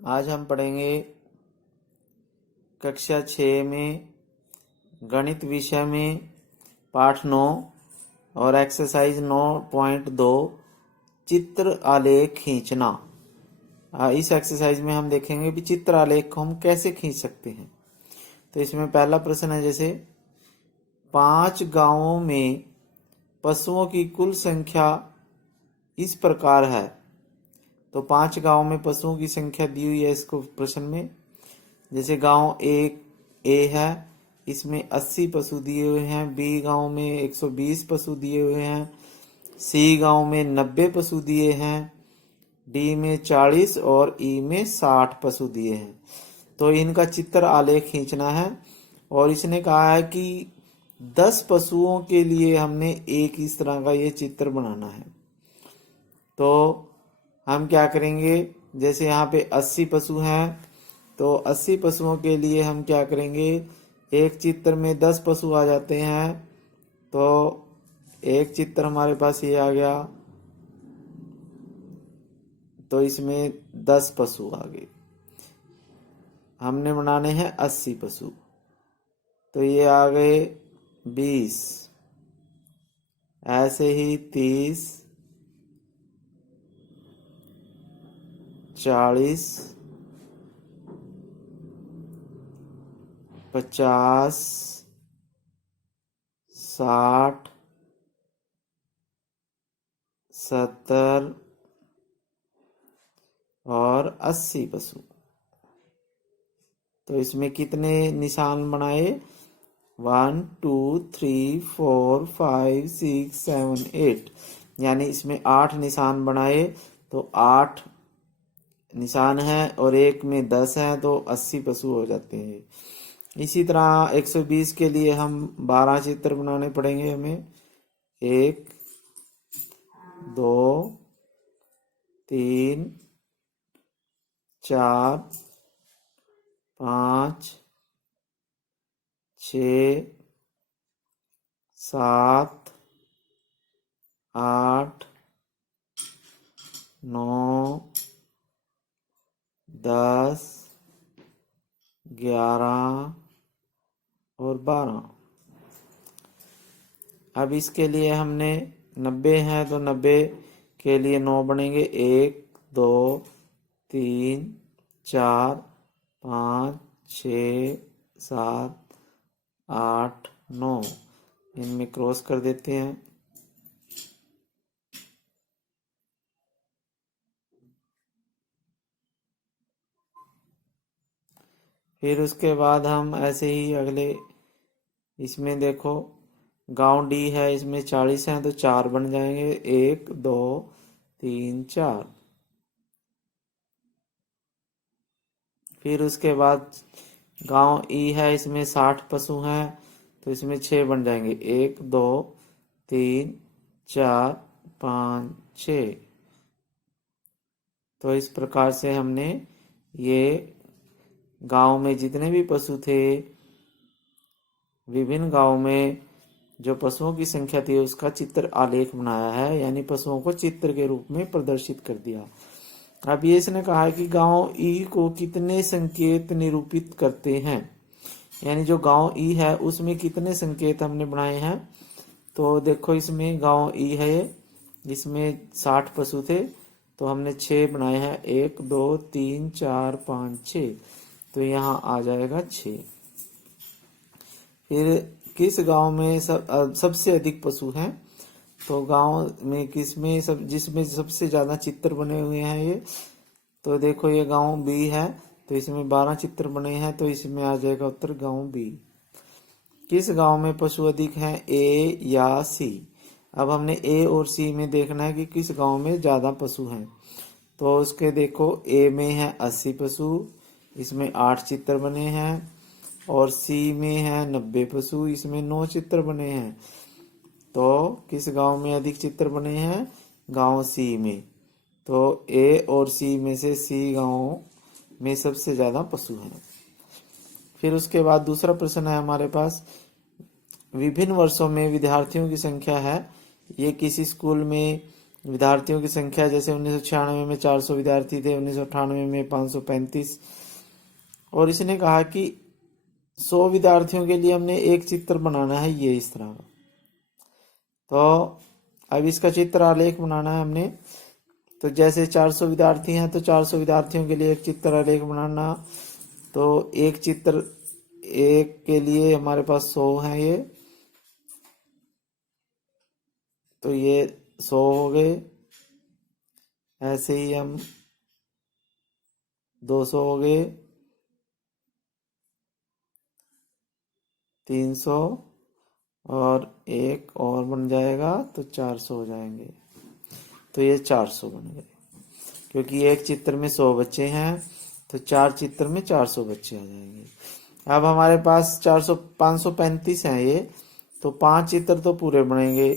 आज हम पढ़ेंगे कक्षा 6 में गणित विषय में पाठ 9 और एक्सरसाइज 9.2 चित्र आलेख खींचना। इस एक्सरसाइज में हम देखेंगे कि चित्र आलेख को हम कैसे खींच सकते हैं। तो इसमें पहला प्रश्न है, जैसे 5 गांवों में पशुओं की कुल संख्या इस प्रकार है। तो 5 गांवों में पशुओं की संख्या दी हुई है इसको प्रश्न में। जैसे गांव ए है, इसमें 80 पशु दिए हुए हैं। बी गांव में 120 पशु दिए हुए हैं। सी गांव में 90 पशु दिए हैं। डी में 40 और ई में 60 पशु दिए हैं। तो इनका चित्र आलेख खींचना है। और इसने कहा है कि 10 पशुओं के लिए हमने एक इस तरह का ये चित्र बनाना है। तो हम क्या करेंगे, जैसे यहाँ पे 80 पशु हैं, तो 80 पशुओं के लिए हम क्या करेंगे, एक चित्र में 10 पशु आ जाते हैं। तो एक चित्र हमारे पास ये आ गया, तो इसमें 10 पशु आ गए। हमने बनाने हैं 80 पशु, तो ये आ गए 20। ऐसे ही 30, 40, 50, 60, 70 और 80 पशु। तो इसमें कितने निशान बनाए, 1 2 3 4 5 6 7 8, यानी इसमें 8 निशान बनाए। तो 8 निशान है और एक में 10 है, तो 80 पशु हो जाते हैं। इसी तरह 120 के लिए हम 12 चित्र बनाने पड़ेंगे हमें। 1 2 3 4 5 6 7 8 9 10 11 और 12। अब इसके लिए हमने 90 है, तो 90 के लिए 9 बनेंगे। 1 2 3 4 5 6 7 8 9, इनमें क्रॉस कर देते हैं। फिर उसके बाद हम ऐसे ही अगले, इसमें देखो गांव डी है, इसमें 40 हैं, तो 4 बन जाएंगे। 1 2 3 4। फिर उसके बाद गांव ई है, इसमें 60 पशु हैं, तो इसमें 6 बन जाएंगे। 1 2 3 4 5 6। तो इस प्रकार से हमने ये गांव में जितने भी पशु थे, विभिन्न गांव में जो पशुओं की संख्या थी उसका चित्र आलेख बनाया है, यानी पशुओं को चित्र के रूप में प्रदर्शित कर दिया। अब ये इसने कहा है कि गांव ई को कितने संकेत निरूपित करते हैं, यानी जो गांव ई है उसमें कितने संकेत हमने बनाए हैं। तो देखो इसमें गांव ई है, इसमें 60 पशु थे, तो हमने 6 बनाए हैं। 1 2 3 4 5 6, तो यहाँ आ जाएगा 6। फिर किस गांव में सबसे अधिक पशु हैं, तो गांव में किसमें जिसमें सबसे ज्यादा चित्र बने हुए हैं ये, तो देखो ये गांव बी है, तो इसमें 12 चित्र बने हैं, तो इसमें आ जाएगा उत्तर गांव बी। किस गांव में पशु अधिक हैं, ए या सी। अब हमने ए और सी में देखना है कि किस गांव में ज्यादा पशु हैं। तो उसके देखो ए में है 80 पशु, इसमें 8 चित्र बने हैं। और सी में है 90 पशु, इसमें 9 चित्र बने हैं। तो किस गांव में अधिक चित्र बने हैं, गांव सी में। तो ए और सी में से सी गांव में सबसे ज्यादा पशु हैं। फिर उसके बाद दूसरा प्रश्न है हमारे पास, विभिन्न वर्षों में विद्यार्थियों की संख्या है। ये किसी स्कूल में विद्यार्थियों की संख्या जैसे 1996 में 400 विद्यार्थी थे, 1998 में 535। और इसने कहा कि 100 विद्यार्थियों के लिए हमने एक चित्र बनाना है, ये इस तरह का। तो अब इसका चित्र आलेख बनाना है हमने। तो जैसे 400 विद्यार्थी हैं तो 400 विद्यार्थियों के लिए एक चित्र आलेख बनाना। तो एक चित्र एक के लिए हमारे पास 100 हैं ये, तो ये 100 हो गए। ऐसे ही हम 200 हो गए, 300 और एक और बन जाएगा तो 400 हो जाएंगे। तो ये 400 बन गए, क्योंकि एक चित्र में 100 बच्चे हैं तो 4 चित्र में 400 बच्चे आ जाएंगे। अब हमारे पास 400 535 हैं ये, तो 5 चित्र तो पूरे बनेंगे।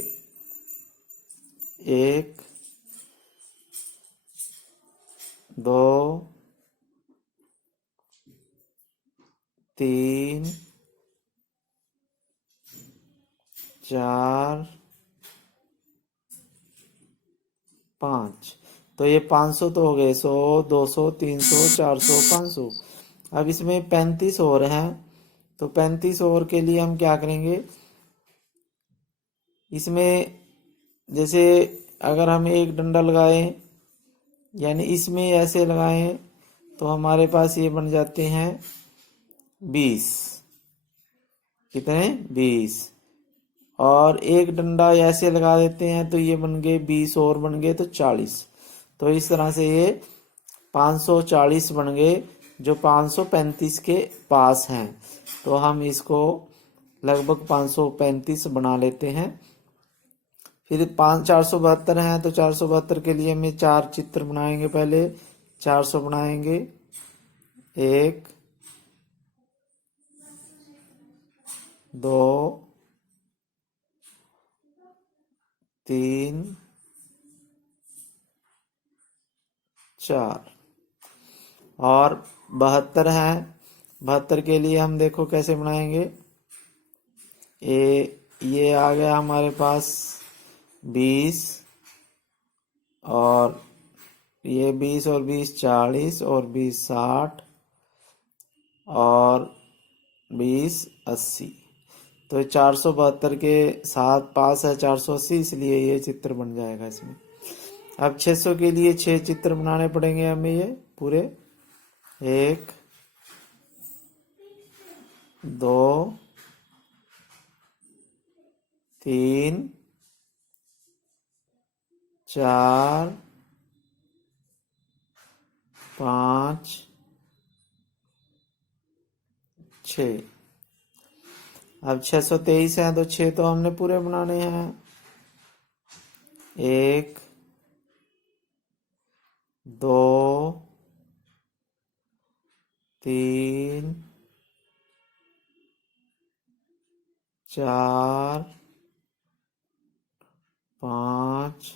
1 2 3 4 5। तो ये 500 तो हो गए, 100 200 300 400 500। अब इसमें 35 और हैं, तो 35 और के लिए हम क्या करेंगे, इसमें जैसे अगर हम एक डंडा लगाएं, यानी इसमें ऐसे लगाएं, तो हमारे पास ये बन जाते हैं 20। कितने? 20। और एक डंडा ऐसे लगा देते हैं तो ये बन गए 20 और बन गए तो 40। तो इस तरह से ये 540 बन गए, जो 535 के पास हैं। तो हम इसको लगभग 535 बना लेते हैं। फिर 472 हैं, तो 472 के लिए हमें 4 चित्र बनाएंगे। पहले 400 बनाएंगे, 1 2 3 4। और 72 हैं, 72 के लिए हम देखो कैसे बनाएंगे। ये आ गया हमारे पास 20, और ये 20 और 20 40, और 20 60, और 20 80। तो 472 के साथ पास है 480, इसलिए ये चित्र बन जाएगा इसमें। अब 600 के लिए 6 चित्र बनाने पड़ेंगे हमें ये पूरे। 1 2 3 4 5 6। अब 623 हैं, तो 6 तो हमने पूरे बनाने हैं। 1 2 3 4 5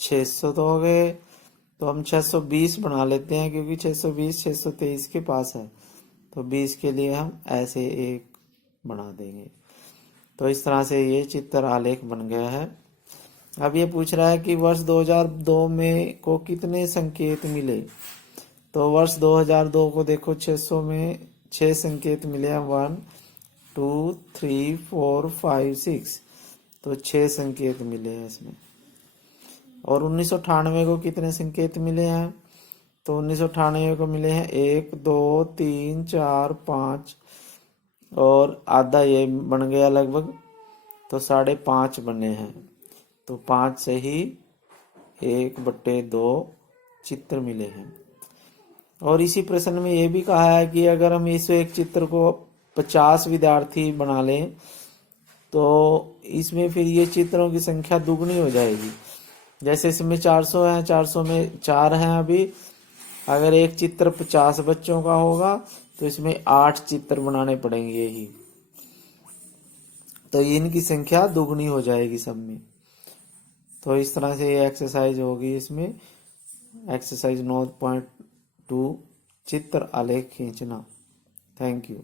600 तो हो गए। तो हम 620 बना लेते हैं, क्योंकि 620 623 के पास है। तो 20 के लिए हम ऐसे एक बना देंगे। तो इस तरह से ये चित्र आलेख बन गया है। अब ये पूछ रहा है कि वर्ष 2002 में को कितने संकेत मिले। तो वर्ष 2002 को देखो, 600 में 6 संकेत मिले हैं। 1 2 3 4 5 6। तो 6 संकेत मिले हैं इसमें। और 1998 को कितने संकेत मिले हैं। तो 1998 को मिले हैं 1 2 3 4 5, और आधा ये बन गया लगभग, तो 5.5 बने हैं। तो 5 से ही 1/2 चित्र मिले हैं। और इसी प्रश्न में ये भी कहा है कि अगर हम इस एक चित्र को 50 विद्यार्थी बना लें, तो इसमें फिर ये चित्रों की संख्या दुगनी हो जाएगी। जैसे इसमें 400 है, 400 में 4 हैं अभी। अगर एक चित्र 50 बच्चों का होगा तो इसमें 8 चित्र बनाने पड़ेंगे यही। तो इनकी संख्या दुगनी हो जाएगी सब में। तो इस तरह से ये एक्सरसाइज होगी इसमें। एक्सरसाइज 9.2 चित्र आलेख खींचना। Thank you.